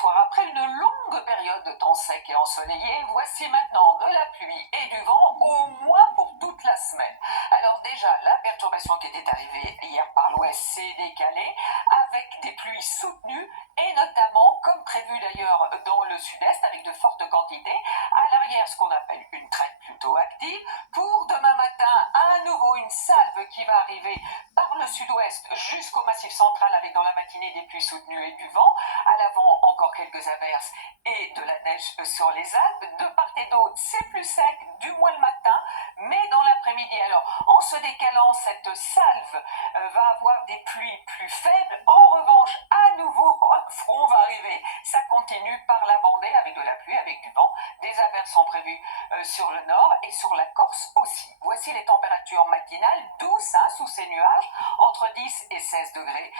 bonsoir. Après une longue période de temps sec et ensoleillé, voici maintenant de la pluie et du vent, au moins pour toute la semaine. Alors déjà, la perturbation qui était arrivée hier par l'ouest s'est décalée, avec des pluies soutenues, et notamment, comme prévu d'ailleurs dans le sud-est, avec de fortes quantités. À l'arrière, ce qu'on appelle une traîne plutôt active. Pour demain matin, à nouveau une salve qui va arriver par le sud-ouest jusqu'au massif central, avec dans la matinée des pluies soutenues et du vent. À l'avant, encore quelques averses et de la neige sur les Alpes. De part et d'autre, c'est plus sec, du moins le matin, mais dans l'après-midi. Alors, en se décalant, cette salve va avoir des pluies plus faibles. En revanche, à nouveau, un front va arriver. Ça continue par la Vendée avec de la pluie, avec du vent. Des averses sont prévues sur le nord et sur la Corse aussi. Voici les températures matinales douces sous ces nuages, entre 10 et 16 degrés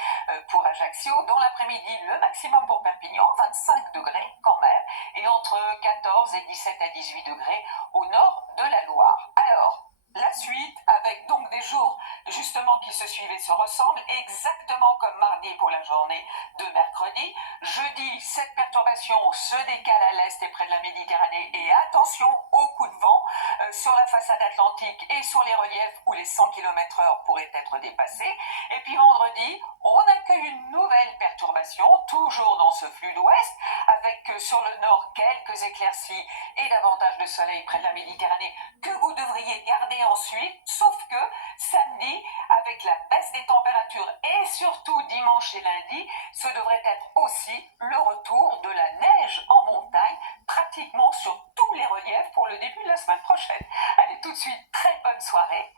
pour Ajaccio. Dans l'après-midi, le maximum pour Perpignan, 25 degrés quand même, et entre 14 et 17 à 18 degrés au nord de la Loire. Alors, la suite, avec donc des jours justement qui se suivent et se ressemblent, exactement comme mardi pour la journée de mercredi. Jeudi, cette perturbation se décale à l'est et près de la Méditerranée, et attention aux coups de vent sur la façade atlantique et sur les reliefs où les 100 km/h pourraient être dépassés. Et puis vendredi, on accueille une nouvelle perturbation, toujours dans ce flux d'ouest, avec sur le nord quelques éclaircies et davantage de soleil près de la Méditerranée que vous devriez garder ensuite, sauf que samedi, avec la baisse des températures et surtout dimanche et lundi, ce devrait être aussi le retour de la neige en montagne, pratiquement sur tous les reliefs pour le début de la semaine prochaine. Allez, tout de suite, très bonne soirée.